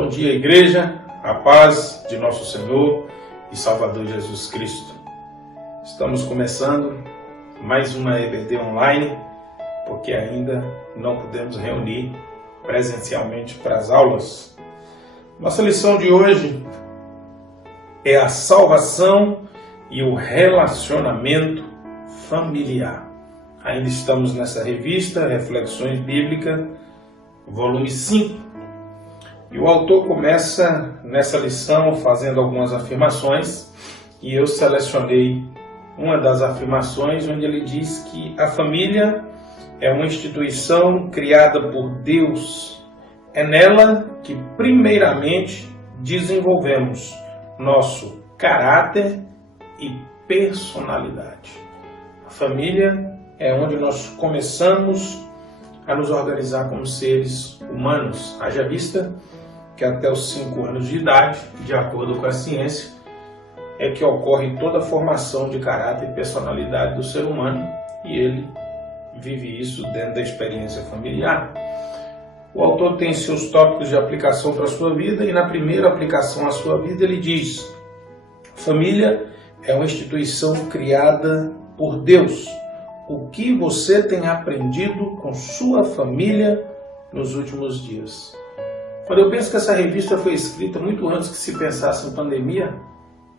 Bom dia, igreja, a paz de nosso Senhor e Salvador Jesus Cristo. Estamos começando mais uma EBD online, porque ainda não pudemos reunir presencialmente para as aulas. Nossa lição de hoje é a salvação e o relacionamento familiar. Ainda estamos nessa revista, Reflexões Bíblicas, volume 5. E o autor começa nessa lição fazendo algumas afirmações, e eu selecionei uma das afirmações onde ele diz que a família é uma instituição criada por Deus. É nela que primeiramente desenvolvemos nosso caráter e personalidade. A família é onde nós começamos a nos organizar como seres humanos. Haja vista que até os 5 anos de idade, de acordo com a ciência, é que ocorre toda a formação de caráter e personalidade do ser humano, e ele vive isso dentro da experiência familiar. O autor tem seus tópicos de aplicação para a sua vida, e na primeira aplicação à sua vida ele diz: família é uma instituição criada por Deus. O que você tem aprendido com sua família nos últimos dias? Quando eu penso que essa revista foi escrita muito antes que se pensasse em pandemia,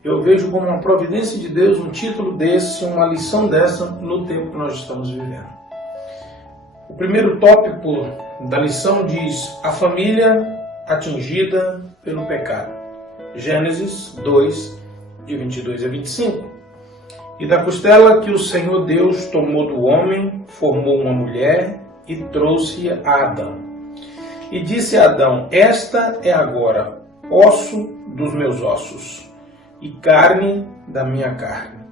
eu vejo como uma providência de Deus um título desse, uma lição dessa no tempo que nós estamos vivendo. O primeiro tópico da lição diz: a família atingida pelo pecado. Gênesis 2, de 22 a 25. E da costela que o Senhor Deus tomou do homem, formou uma mulher e trouxe a Adão. E disse a Adão: esta é agora osso dos meus ossos e carne da minha carne.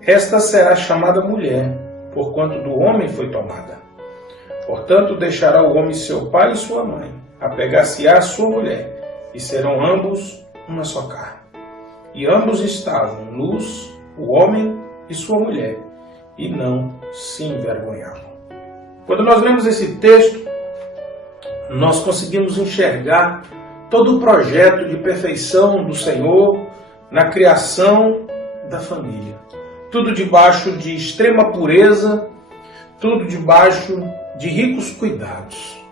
Esta será chamada mulher, porquanto do homem foi tomada. Portanto, deixará o homem seu pai e sua mãe, apegar-se-á a sua mulher, e serão ambos uma só carne. E ambos estavam nus, o homem e sua mulher, e não se envergonhavam. Quando nós lemos esse texto, nós conseguimos enxergar todo o projeto de perfeição do Senhor na criação da família. Tudo debaixo de extrema pureza, tudo debaixo de ricos cuidados.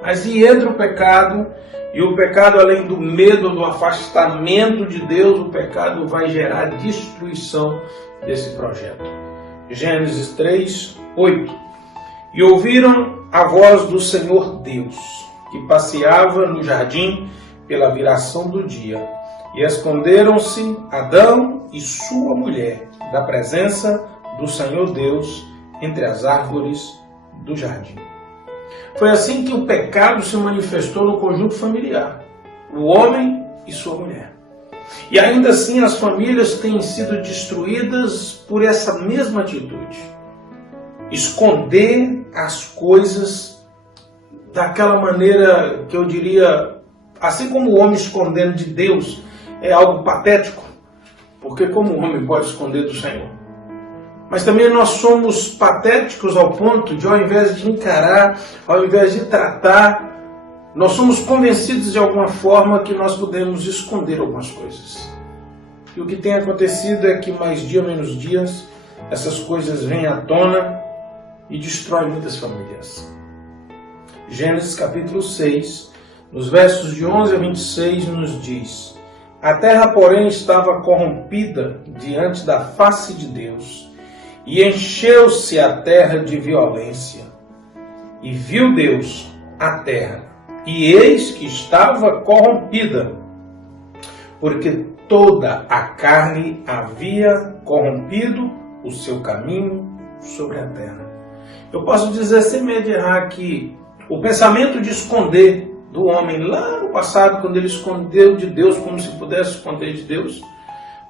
Mas e entra o pecado, e o pecado, além do medo, do afastamento de Deus, o pecado vai gerar destruição desse projeto. Gênesis 3, 8. E ouviram a voz do Senhor Deus, que passeava no jardim pela viração do dia. E esconderam-se Adão e sua mulher da presença do Senhor Deus entre as árvores do jardim. Foi assim que o pecado se manifestou no conjunto familiar, o homem e sua mulher. E ainda assim as famílias têm sido destruídas por essa mesma atitude. Esconder as coisas daquela maneira que eu diria, assim como o homem escondendo de Deus é algo patético, porque como o homem pode esconder do Senhor? Mas também nós somos patéticos ao ponto de, ao invés de encarar, ao invés de tratar, nós somos convencidos de alguma forma que nós podemos esconder algumas coisas. E o que tem acontecido é que mais dia menos dias, essas coisas vêm à tona e destroem muitas famílias. Gênesis capítulo 6, nos versos de 11 a 26, nos diz: a terra, porém, estava corrompida diante da face de Deus, e encheu-se a terra de violência. E viu Deus a terra, e eis que estava corrompida, porque toda a carne havia corrompido o seu caminho sobre a terra. Eu posso dizer sem medo de errar que o pensamento de esconder do homem lá no passado, quando ele escondeu de Deus como se pudesse esconder de Deus,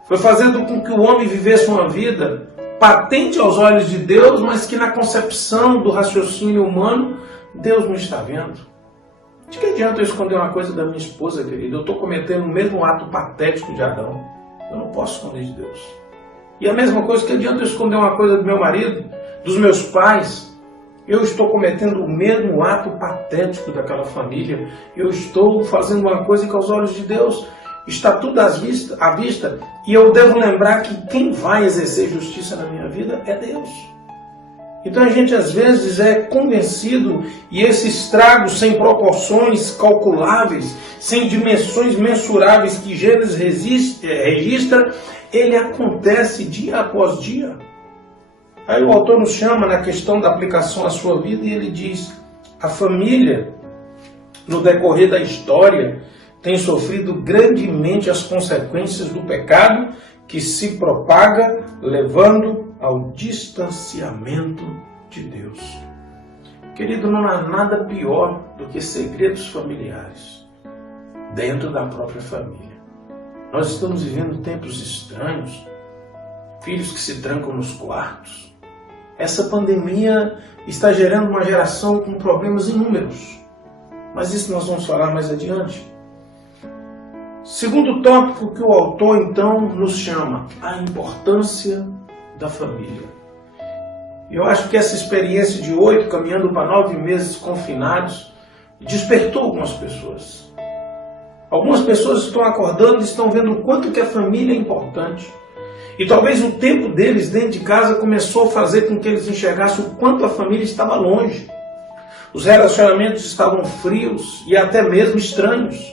foi fazendo com que o homem vivesse uma vida patente aos olhos de Deus, mas que na concepção do raciocínio humano, Deus não está vendo. De que adianta eu esconder uma coisa da minha esposa, querida? Eu estou cometendo o mesmo ato patético de Adão. Eu não posso esconder de Deus. E a mesma coisa, que adianta eu esconder uma coisa do meu marido, dos meus pais? Eu estou cometendo o mesmo ato patético daquela família. Eu estou fazendo uma coisa que aos olhos de Deus está tudo à vista. E eu devo lembrar que quem vai exercer justiça na minha vida é Deus. Então a gente às vezes é convencido e esse estrago sem proporções calculáveis, sem dimensões mensuráveis que Gênesis registra, ele acontece dia após dia. Aí o autor nos chama na questão da aplicação à sua vida e ele diz: a família, no decorrer da história, tem sofrido grandemente as consequências do pecado que se propaga, levando ao distanciamento de Deus. Querido, não há nada pior do que segredos familiares dentro da própria família. Nós estamos vivendo tempos estranhos, filhos que se trancam nos quartos. Essa pandemia está gerando uma geração com problemas inúmeros, mas isso nós vamos falar mais adiante. Segundo tópico que o autor então nos chama, a importância da família. Eu acho que essa experiência de 8, caminhando para 9 meses confinados, despertou algumas pessoas. Algumas pessoas estão acordando e estão vendo o quanto que a família é importante. E talvez o tempo deles dentro de casa começou a fazer com que eles enxergassem o quanto a família estava longe. Os relacionamentos estavam frios e até mesmo estranhos.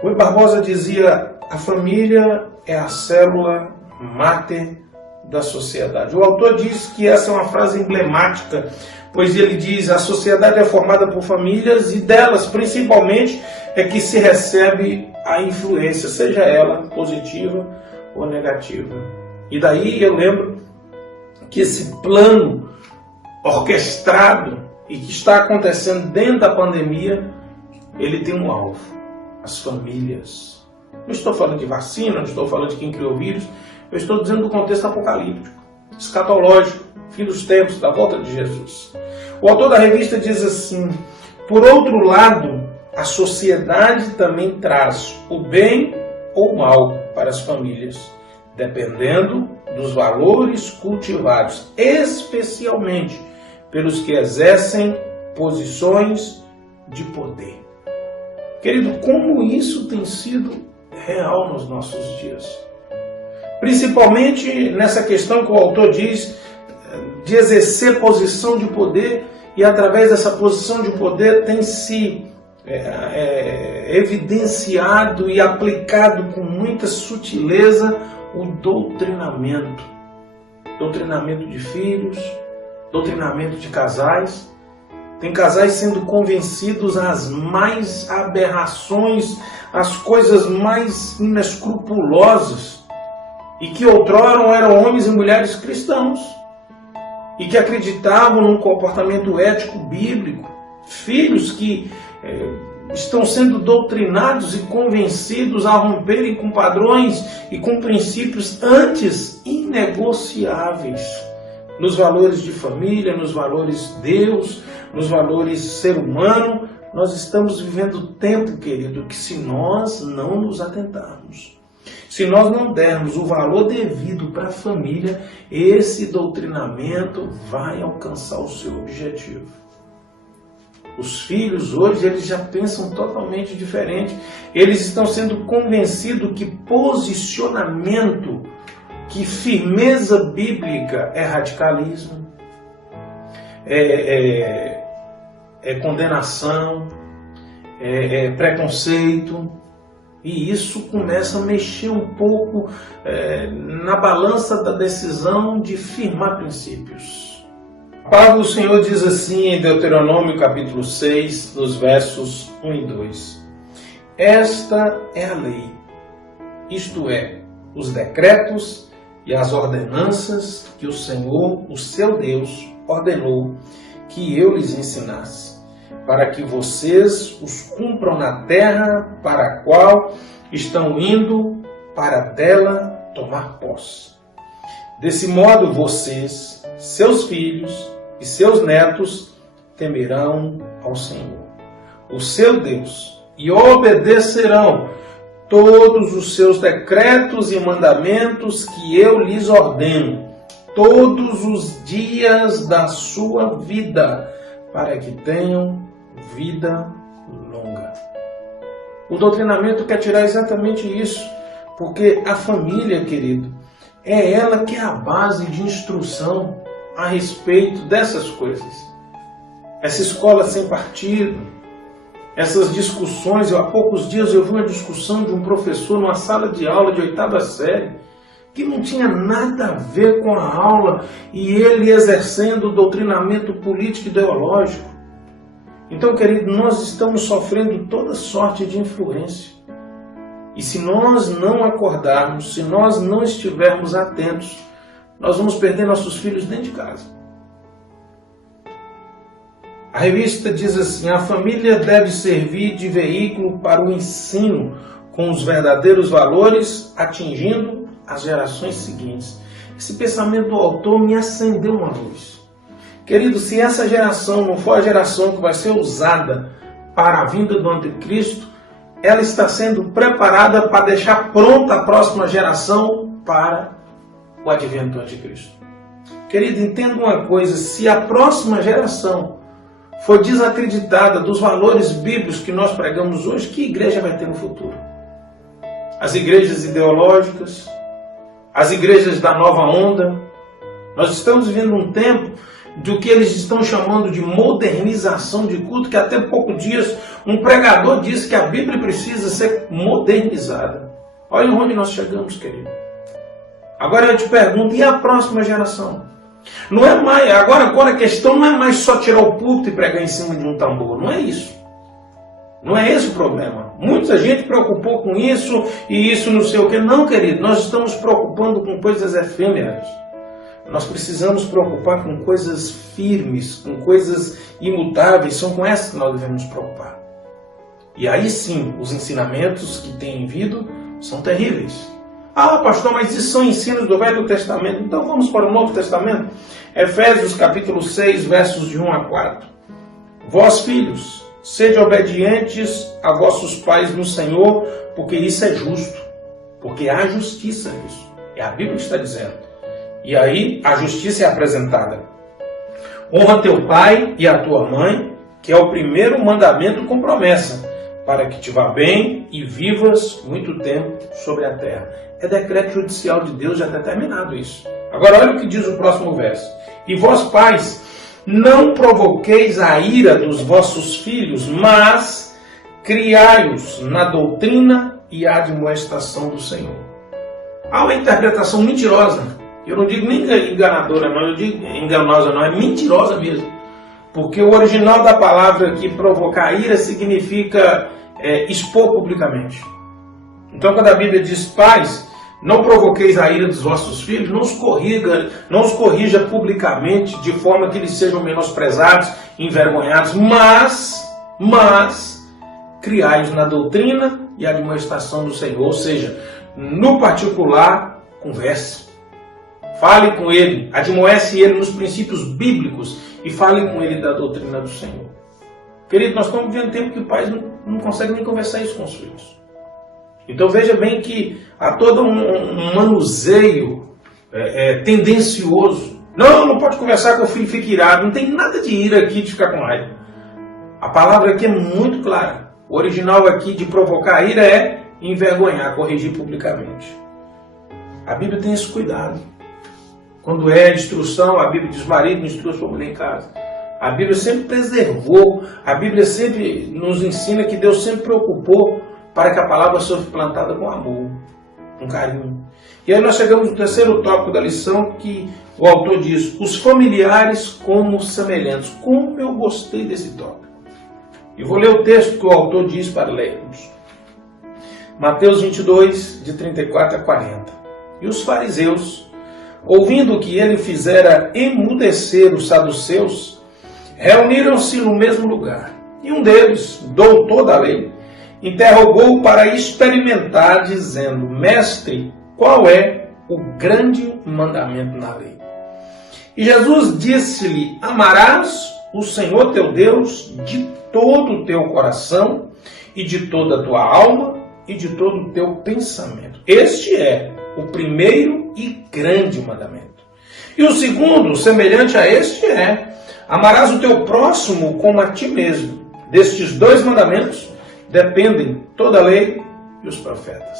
Rui Barbosa dizia: a família é a célula máter da sociedade. O autor diz que essa é uma frase emblemática, pois ele diz: a sociedade é formada por famílias e delas, principalmente, é que se recebe a influência, seja ela positiva ou negativa. E daí eu lembro que esse plano orquestrado e que está acontecendo dentro da pandemia, ele tem um alvo: as famílias. Não estou falando de vacina, não estou falando de quem criou o vírus, eu estou dizendo do contexto apocalíptico, escatológico, fim dos tempos, da volta de Jesus. O autor da revista diz assim: por outro lado, a sociedade também traz o bem ou o mal para as famílias, dependendo dos valores cultivados, especialmente pelos que exercem posições de poder. Querido, como isso tem sido real nos nossos dias? Principalmente nessa questão que o autor diz de exercer posição de poder, e através dessa posição de poder tem se evidenciado e aplicado com muita sutileza o doutrinamento. Doutrinamento de filhos, doutrinamento de casais. Tem casais sendo convencidos às mais aberrações, às coisas mais inescrupulosas, e que outrora eram homens e mulheres cristãos, e que acreditavam num comportamento ético bíblico. Filhos que estão sendo doutrinados e convencidos a romperem com padrões e com princípios antes inegociáveis, nos valores de família, nos valores Deus, nos valores ser humano. Nós estamos vivendo tempo, querido, que se nós não nos atentarmos, se nós não dermos o valor devido para a família, esse doutrinamento vai alcançar o seu objetivo. Os filhos hoje, eles já pensam totalmente diferente. Eles estão sendo convencidos que posicionamento, que firmeza bíblica é radicalismo, é condenação, é preconceito. E isso começa a mexer um pouco na balança da decisão de firmar princípios. A palavra do Senhor diz assim em Deuteronômio capítulo 6, nos versos 1 e 2. Esta é a lei, isto é, os decretos e as ordenanças que o Senhor, o seu Deus, ordenou que eu lhes ensinasse, para que vocês os cumpram na terra para a qual estão indo para dela tomar posse. Desse modo vocês, seus filhos e seus netos temerão ao Senhor, o seu Deus, e obedecerão todos os seus decretos e mandamentos que eu lhes ordeno, todos os dias da sua vida, para que tenham vida longa. O doutrinamento quer tirar exatamente isso, porque a família, querido, é ela que é a base de instrução a respeito dessas coisas. Essa escola sem partido, essas discussões. Há poucos dias eu vi uma discussão de um professor numa sala de aula de 8ª série, que não tinha nada a ver com a aula, e ele exercendo o doutrinamento político e ideológico. Então, querido, nós estamos sofrendo toda sorte de influência. E se nós não acordarmos, se nós não estivermos atentos, nós vamos perder nossos filhos dentro de casa. A revista diz assim: a família deve servir de veículo para o ensino com os verdadeiros valores, atingindo as gerações seguintes. Esse pensamento do autor me acendeu uma luz. Querido, se essa geração não for a geração que vai ser usada para a vinda do anticristo, ela está sendo preparada para deixar pronta a próxima geração para o advento do anticristo. Querido, entenda uma coisa: se a próxima geração for desacreditada dos valores bíblicos que nós pregamos hoje, que igreja vai ter no futuro? As igrejas ideológicas, as igrejas da nova onda. Nós estamos vivendo um tempo do que eles estão chamando de modernização de culto, que até poucos dias um pregador disse que a Bíblia precisa ser modernizada. Olha onde nós chegamos, querido. Agora eu te pergunto, e a próxima geração? Não é mais, agora a questão não é mais só tirar o púlpito e pregar em cima de um tambor, não é isso. Não é esse o problema. Muita gente preocupou com isso e isso não sei o que. Não, querido, nós estamos preocupando com coisas efêmeras. Nós precisamos preocupar com coisas firmes, com coisas imutáveis. São com essas que nós devemos nos preocupar. E aí sim, os ensinamentos que têm vindo são terríveis. Ah, pastor, mas isso são ensinos do Velho Testamento. Então vamos para o Novo Testamento. Efésios capítulo 6, versos de 1 a 4. Vós, filhos, sede obedientes a vossos pais no Senhor, porque isso é justo. Porque há justiça nisso. É a Bíblia que está dizendo. E aí a justiça é apresentada. Honra teu pai e a tua mãe, que é o primeiro mandamento com promessa, para que te vá bem e vivas muito tempo sobre a terra. É decreto judicial de Deus já determinado isso. Agora olha o que diz o próximo verso. E vós, pais, não provoqueis a ira dos vossos filhos, mas criai-os na doutrina e admoestação do Senhor. Há uma interpretação mentirosa. Eu não digo nem enganadora, não, eu digo enganosa, não, é mentirosa mesmo. Porque o original da palavra aqui, provocar ira, significa expor publicamente. Então, quando a Bíblia diz, pais, não provoqueis a ira dos vossos filhos, não os corrija publicamente, de forma que eles sejam menosprezados, envergonhados, mas criai-os na doutrina e admoestação do Senhor. Ou seja, no particular, converse. Fale com ele, admoeste ele nos princípios bíblicos e fale com ele da doutrina do Senhor. Querido, nós estamos vivendo um tempo que pais não conseguem nem conversar isso com os filhos. Então veja bem que há todo um manuseio tendencioso. Não pode conversar com o filho, fica irado. Não tem nada de ira aqui, de ficar com raiva. A palavra aqui é muito clara. O original aqui de provocar a ira é envergonhar, corrigir publicamente. A Bíblia tem esse cuidado. Quando é instrução, a Bíblia diz, marido, instrua sua mulher em casa. A Bíblia sempre preservou, a Bíblia sempre nos ensina que Deus sempre preocupou para que a palavra seja plantada com amor, com carinho. E aí nós chegamos no terceiro tópico da lição, que o autor diz, os familiares como semelhantes. Como eu gostei desse tópico. E vou ler o texto que o autor diz para lermos. Mateus 22, de 34 a 40. E os fariseus, ouvindo que ele fizera emudecer os saduceus, reuniram-se no mesmo lugar. E um deles, doutor da lei, interrogou para experimentar, dizendo, mestre, qual é o grande mandamento na lei? E Jesus disse-lhe, amarás o Senhor teu Deus de todo o teu coração e de toda a tua alma e de todo o teu pensamento. Este é o primeiro e grande mandamento. E o segundo, semelhante a este, é: amarás o teu próximo como a ti mesmo. Destes 2 mandamentos dependem toda a lei e os profetas.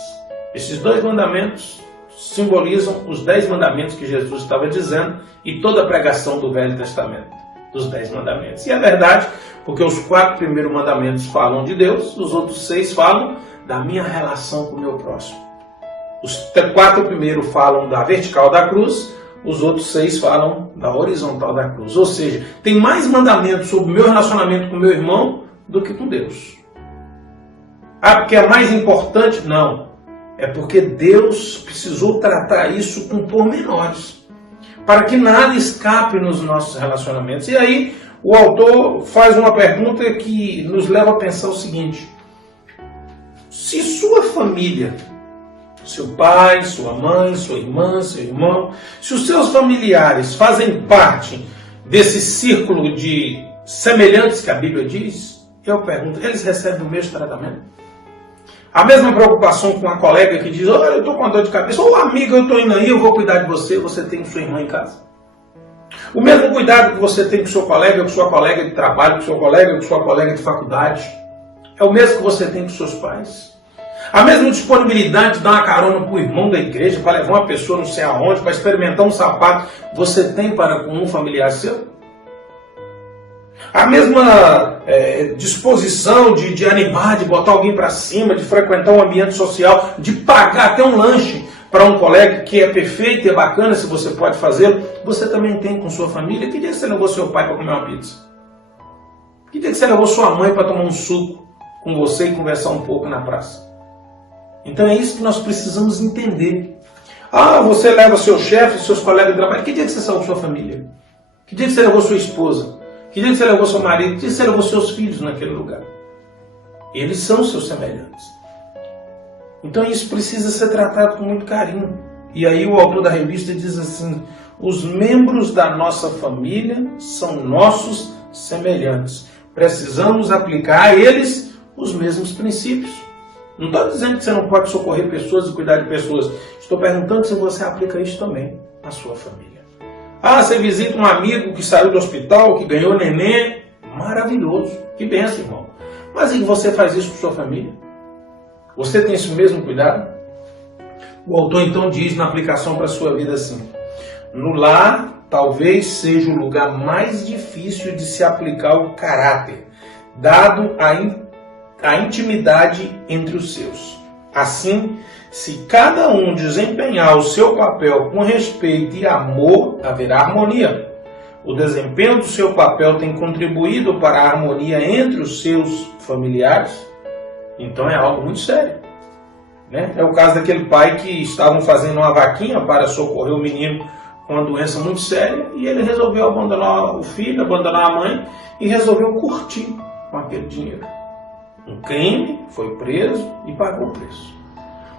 Esses 2 mandamentos simbolizam os 10 mandamentos que Jesus estava dizendo e toda a pregação do Velho Testamento, dos 10 mandamentos. E é verdade, porque os 4 primeiros mandamentos falam de Deus, os outros 6 falam da minha relação com o meu próximo. Os 4 primeiros falam da vertical da cruz, os outros 6 falam da horizontal da cruz. Ou seja, tem mais mandamentos sobre o meu relacionamento com o meu irmão do que com Deus. Ah, porque é mais importante? Não. É porque Deus precisou tratar isso com pormenores, para que nada escape nos nossos relacionamentos. E aí o autor faz uma pergunta que nos leva a pensar o seguinte: se sua família, seu pai, sua mãe, sua irmã, seu irmão, se os seus familiares fazem parte desse círculo de semelhantes que a Bíblia diz, eu pergunto, eles recebem o mesmo tratamento? A mesma preocupação com a colega que diz: olha, eu estou com uma dor de cabeça, ou amigo, eu estou indo aí, eu vou cuidar de você, você tem sua irmã em casa. O mesmo cuidado que você tem com seu colega, com sua colega de trabalho, com seu colega, com sua colega de faculdade, é o mesmo que você tem com seus pais. A mesma disponibilidade de dar uma carona para o irmão da igreja, para levar uma pessoa não sei aonde, para experimentar um sapato, você tem para com um familiar seu? A mesma disposição de animar, de botar alguém para cima, de frequentar um ambiente social, de pagar até um lanche para um colega que é perfeito e é bacana, se você pode fazê-lo, você também tem com sua família. Que dia que você levou seu pai para comer uma pizza? Que dia que você levou sua mãe para tomar um suco com você e conversar um pouco na praça? Então é isso que nós precisamos entender. Ah, você leva seu chefe, seus colegas de trabalho. Que dia que você saiu com sua família? Que dia que você levou sua esposa? Que dia que você levou seu marido? Que dia que você levou seus filhos naquele lugar? Eles são seus semelhantes. Então isso precisa ser tratado com muito carinho. E aí o autor da revista diz assim: os membros da nossa família são nossos semelhantes. Precisamos aplicar a eles os mesmos princípios. Não estou dizendo que você não pode socorrer pessoas e cuidar de pessoas. Estou perguntando se você aplica isso também na sua família. Ah, você visita um amigo que saiu do hospital, que ganhou neném. Maravilhoso. Que benção, irmão. Mas e você faz isso com sua família? Você tem esse mesmo cuidado? O autor então diz na aplicação para a sua vida assim: no lar talvez seja o lugar mais difícil de se aplicar o caráter, dado a intimidade entre os seus. Assim, se cada um desempenhar o seu papel com respeito e amor, haverá harmonia. O desempenho do seu papel tem contribuído para a harmonia entre os seus familiares. Então é algo muito sério, né? É o caso daquele pai que estavam fazendo uma vaquinha para socorrer o menino com uma doença muito séria e ele resolveu abandonar o filho, abandonar a mãe e resolveu curtir com aquele dinheiro. Um crime, foi preso e pagou o preço.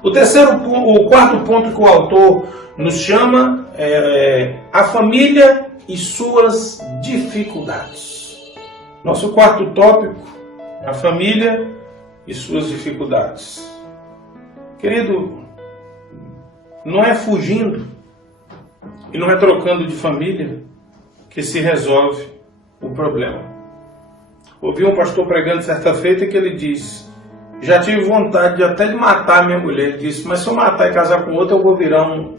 O quarto ponto que o autor nos chama é a família e suas dificuldades. Nosso quarto tópico, a família e suas dificuldades. Querido, não é fugindo e não é trocando de família que se resolve o problema. Ouvi um pastor pregando certa feita que ele disse: já tive vontade até de matar minha mulher. Ele disse: mas se eu matar e casar com outra, eu vou virar um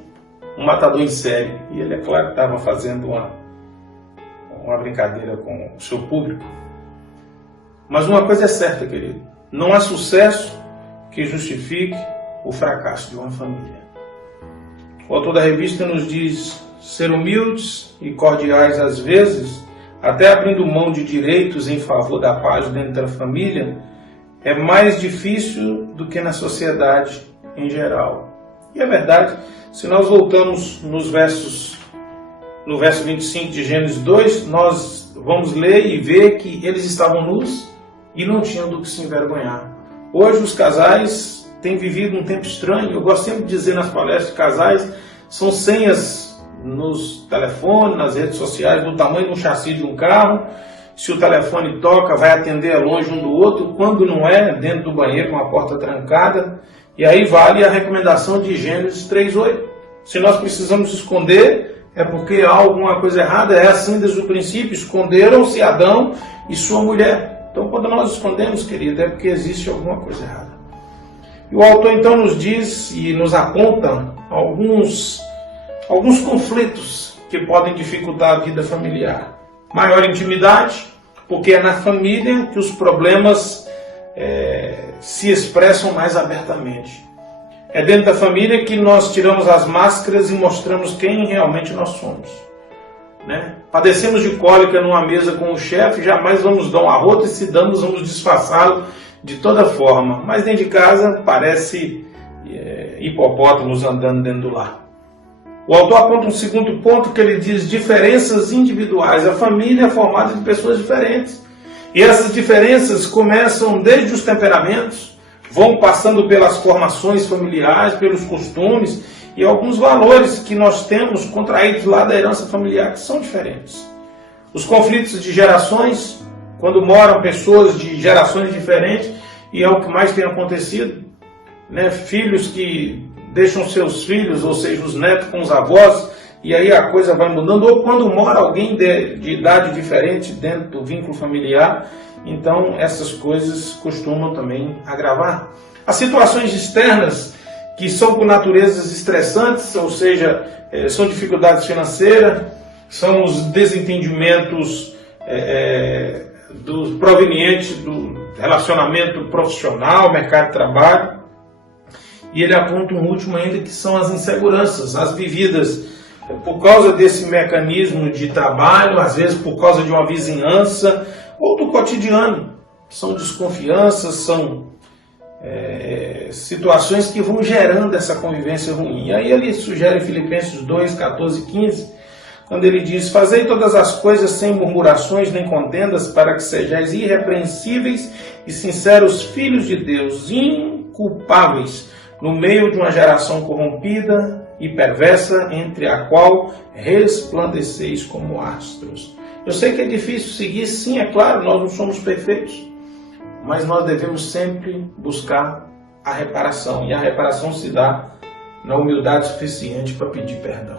matador em série. E ele, é claro, que estava fazendo uma brincadeira com o seu público. Mas uma coisa é certa, querido: não há sucesso que justifique o fracasso de uma família. O autor da revista nos diz: ser humildes e cordiais às vezes, até abrindo mão de direitos em favor da paz dentro da família, é mais difícil do que na sociedade em geral. E é verdade, se nós voltamos no verso 25 de Gênesis 2, nós vamos ler e ver que eles estavam nus e não tinham do que se envergonhar. Hoje os casais têm vivido um tempo estranho. Eu gosto sempre de dizer nas palestras de casais, são senhas nos telefones, nas redes sociais, do tamanho de um chassi de um carro. Se o telefone toca, vai atender longe um do outro. Quando não é, dentro do banheiro com a porta trancada. E aí vale a recomendação de Gênesis 3:8. Se nós precisamos esconder, é porque há alguma coisa errada. É assim desde o princípio, esconderam-se Adão e sua mulher. Então quando nós escondemos, querido, é porque existe alguma coisa errada. E o autor então nos diz e nos aponta alguns conflitos que podem dificultar a vida familiar. Maior intimidade, porque é na família que os problemas se expressam mais abertamente. É dentro da família que nós tiramos as máscaras e mostramos quem realmente nós somos. Né? Padecemos de cólica numa mesa com o chefe, jamais vamos dar um arroto e se damos, vamos disfarçá-lo de toda forma. Mas dentro de casa parece hipopótamos andando dentro do lar. O autor aponta um segundo ponto que ele diz diferenças individuais. A família é formada de pessoas diferentes. E essas diferenças começam desde os temperamentos, vão passando pelas formações familiares, pelos costumes e alguns valores que nós temos contraídos lá da herança familiar que são diferentes. Os conflitos de gerações, quando moram pessoas de gerações diferentes, e é o que mais tem acontecido, né? Filhos que deixam seus filhos, ou seja, os netos com os avós, e aí a coisa vai mudando, ou quando mora alguém de idade diferente dentro do vínculo familiar, então essas coisas costumam também agravar. As situações externas, que são por naturezas estressantes, ou seja, são dificuldades financeiras, são os desentendimentos provenientes do relacionamento profissional, mercado de trabalho, e ele aponta um último ainda, que são as inseguranças, as vividas por causa desse mecanismo de trabalho, às vezes por causa de uma vizinhança, ou do cotidiano. São desconfianças, são situações que vão gerando essa convivência ruim. E aí ele sugere em Filipenses 2, 14 e 15, quando ele diz: fazei todas as coisas sem murmurações nem contendas, para que sejais irrepreensíveis e sinceros filhos de Deus, inculpáveis, no meio de uma geração corrompida e perversa, entre a qual resplandeceis como astros. Eu sei que é difícil seguir, sim, é claro, nós não somos perfeitos, mas nós devemos sempre buscar a reparação, e a reparação se dá na humildade suficiente para pedir perdão.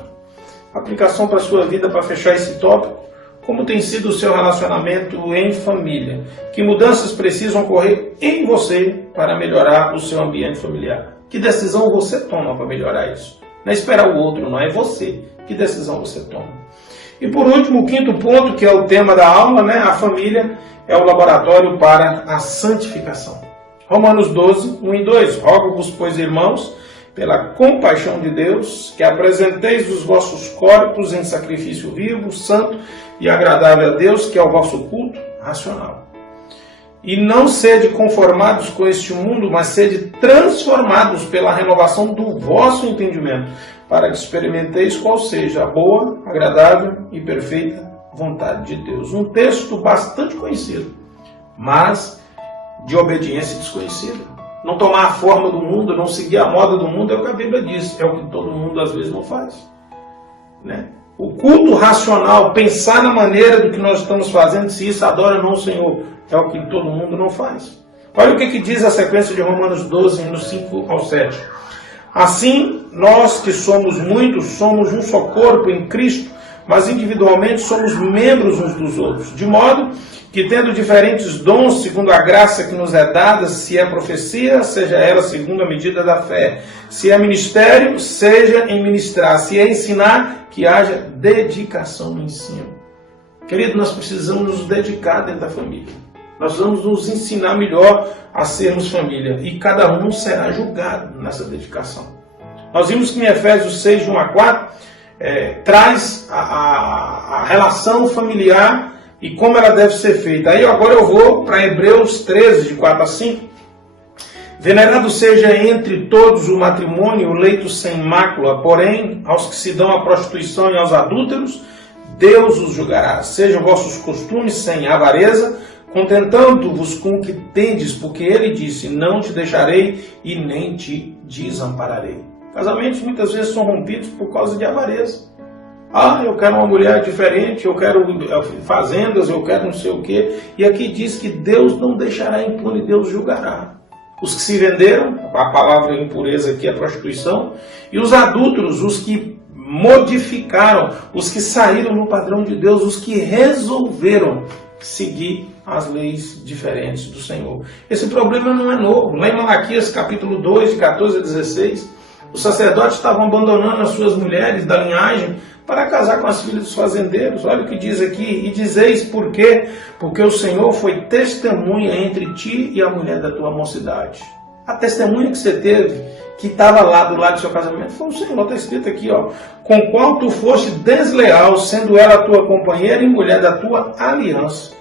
Aplicação para a sua vida, para fechar esse tópico: como tem sido o seu relacionamento em família? Que mudanças precisam ocorrer em você para melhorar o seu ambiente familiar? Que decisão você toma para melhorar isso? Não é esperar o outro, não, é você. Que decisão você toma? E por último, o quinto ponto, que é o tema da aula, né? A família é o laboratório para a santificação. Romanos 12, 1 e 2. Rogo-vos, pois, irmãos, pela compaixão de Deus, que apresenteis os vossos corpos em sacrifício vivo, santo e agradável a Deus, que é o vosso culto racional. E não sede conformados com este mundo, mas sede transformados pela renovação do vosso entendimento, para que experimenteis qual seja a boa, agradável e perfeita vontade de Deus. Um texto bastante conhecido, mas de obediência desconhecida. Não tomar a forma do mundo, não seguir a moda do mundo, é o que a Bíblia diz. É o que todo mundo às vezes não faz. Né? O culto racional, pensar na maneira do que nós estamos fazendo, se isso adora ou não o Senhor, é o que todo mundo não faz. Olha o que diz a sequência de Romanos 12, no 5 ao 7. Assim, nós que somos muitos, somos um só corpo em Cristo, mas individualmente somos membros uns dos outros, de modo que, tendo diferentes dons segundo a graça que nos é dada, se é profecia, seja ela segundo a medida da fé, se é ministério, seja em ministrar, se é ensinar, que haja dedicação no ensino. Querido, nós precisamos nos dedicar dentro da família. Nós vamos nos ensinar melhor a sermos família, e cada um será julgado nessa dedicação. Nós vimos que em Efésios 6, de 1 a 4, traz a relação familiar e como ela deve ser feita. Aí agora eu vou para Hebreus 13, de 4 a 5. Venerado seja entre todos o matrimônio, o leito sem mácula, porém, aos que se dão à prostituição e aos adúlteros, Deus os julgará. Sejam vossos costumes sem avareza, contentando-vos com o que tendes, porque ele disse: não te deixarei e nem te desampararei. Casamentos muitas vezes são rompidos por causa de avareza. Eu quero uma mulher diferente, eu quero fazendas, eu quero não sei o quê. E aqui diz que Deus não deixará impune, Deus julgará. Os que se venderam, a palavra impureza aqui é prostituição, e os adúlteros, os que modificaram, os que saíram no padrão de Deus, os que resolveram seguir as leis diferentes do Senhor. Esse problema não é novo. Lá em Malaquias capítulo 2, de 14 a 16, os sacerdotes estavam abandonando as suas mulheres da linhagem para casar com as filhas dos fazendeiros. Olha o que diz aqui: e dizeis por quê? Porque o Senhor foi testemunha entre ti e a mulher da tua mocidade. A testemunha que você teve, que estava lá do lado do seu casamento, foi o Senhor. Está escrito aqui, ó: com qual tu foste desleal, sendo ela a tua companheira e mulher da tua aliança.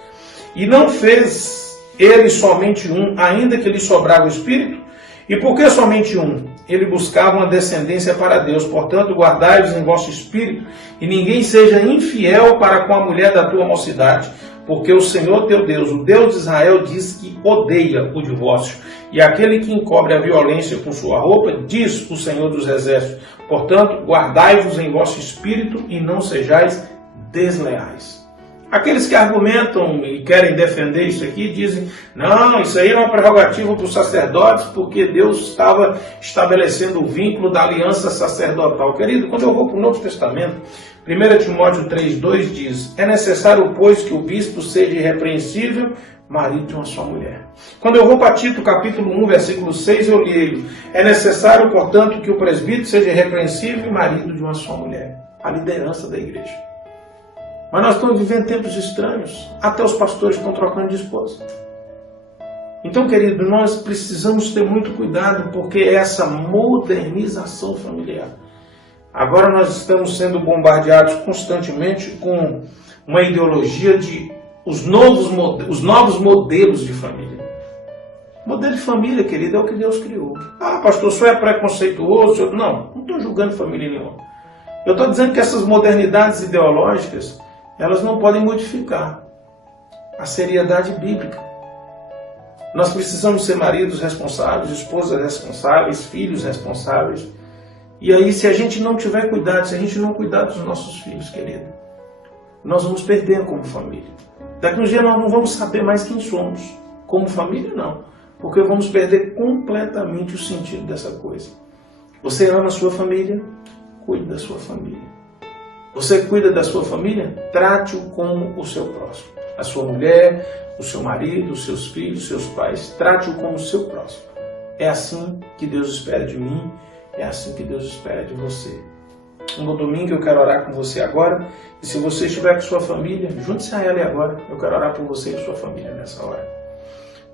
E não fez ele somente um, ainda que lhe sobrava o espírito. E por que somente um? Ele buscava uma descendência para Deus. Portanto, guardai-vos em vosso espírito, e ninguém seja infiel para com a mulher da tua mocidade. Porque o Senhor teu Deus, o Deus de Israel, diz que odeia o divórcio. E aquele que encobre a violência com sua roupa, diz o Senhor dos Exércitos. Portanto, guardai-vos em vosso espírito e não sejais desleais. Aqueles que argumentam e querem defender isso aqui dizem: não, isso aí é uma prerrogativa para os sacerdotes, porque Deus estava estabelecendo o vínculo da aliança sacerdotal. Querido, quando eu vou para o Novo Testamento, 1 Timóteo 3,2 diz: é necessário, pois, que o bispo seja irrepreensível, marido de uma só mulher. Quando eu vou para Tito capítulo 1, versículo 6, eu leio: é necessário, portanto, que o presbítero seja irrepreensível e marido de uma só mulher. A liderança da igreja. Mas nós estamos vivendo tempos estranhos. Até os pastores estão trocando de esposa. Então, querido, nós precisamos ter muito cuidado, porque é essa modernização familiar. Agora nós estamos sendo bombardeados constantemente com uma ideologia de os novos modelos de família. Modelo de família, querido, é o que Deus criou. Ah, pastor, o senhor é preconceituoso? Não estou julgando família nenhuma. Eu estou dizendo que essas modernidades ideológicas, elas não podem modificar a seriedade bíblica. Nós precisamos ser maridos responsáveis, esposas responsáveis, filhos responsáveis. E aí, se a gente não tiver cuidado, se a gente não cuidar dos nossos filhos, querido, nós vamos perder como família. Daqui a um dia nós não vamos saber mais quem somos. Como família, não. Porque vamos perder completamente o sentido dessa coisa. Você ama a sua família? Cuide da sua família. Você cuida da sua família? Trate-o como o seu próximo. A sua mulher, o seu marido, os seus filhos, os seus pais. Trate-o como o seu próximo. É assim que Deus espera de mim. É assim que Deus espera de você. Um bom domingo, eu quero orar com você agora. E se você estiver com sua família, junte-se a ela agora. Eu quero orar por você e sua família nessa hora.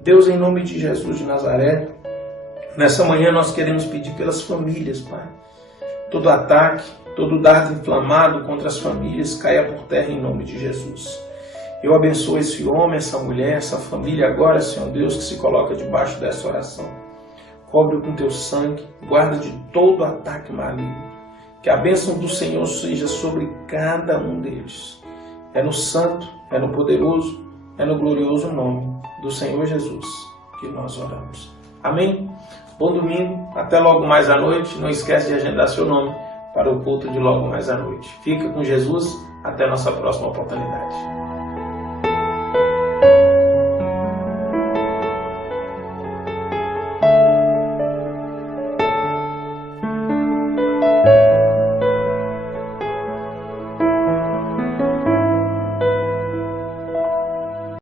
Deus, em nome de Jesus de Nazaré, nessa manhã nós queremos pedir pelas famílias, Pai. Todo ataque, todo dardo inflamado contra as famílias caia por terra em nome de Jesus. Eu abençoo esse homem, essa mulher, essa família agora, Senhor Deus, que se coloca debaixo dessa oração. Cobre-o com teu sangue, guarda de todo ataque maligno. Que a bênção do Senhor seja sobre cada um deles. É no santo, é no poderoso, é no glorioso nome do Senhor Jesus que nós oramos. Amém? Bom domingo, até logo mais à noite. Não esquece de agendar seu nome para o culto de logo mais à noite. Fica com Jesus, até a nossa próxima oportunidade.